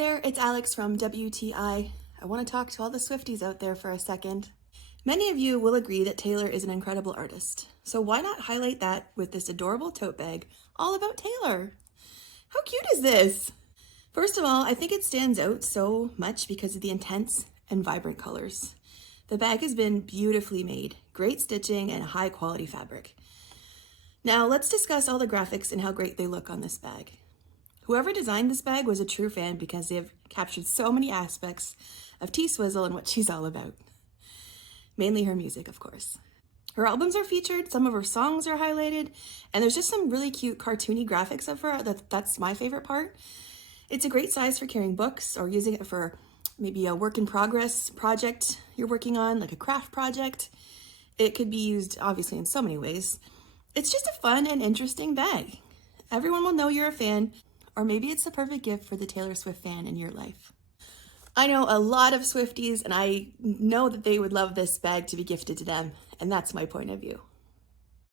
there, it's Alex from WTI. I want to talk to all the Swifties out there for a second. Many of you will agree that Taylor is an incredible artist, so why not highlight that with this adorable tote bag all about Taylor? How cute is this? First of all, I think it stands out so much because of the intense and vibrant colors. The bag has been beautifully made, great stitching and high quality fabric. Now let's discuss all the graphics and how great they look on this bag. Whoever designed this bag was a true fan because they have captured so many aspects of T-Swizzle and what she's all about. Mainly her music, of course. Her albums are featured, some of her songs are highlighted, and there's just some really cute cartoony graphics of her. That's my favorite part. It's a great size for carrying books or using it for maybe a work in progress project you're working on, like a craft project. It could be used obviously in so many ways. It's just a fun and interesting bag. Everyone will know you're a fan, or maybe it's the perfect gift for the Taylor Swift fan in your life. I know a lot of Swifties, and I know that they would love this bag to be gifted to them, and that's my point of view.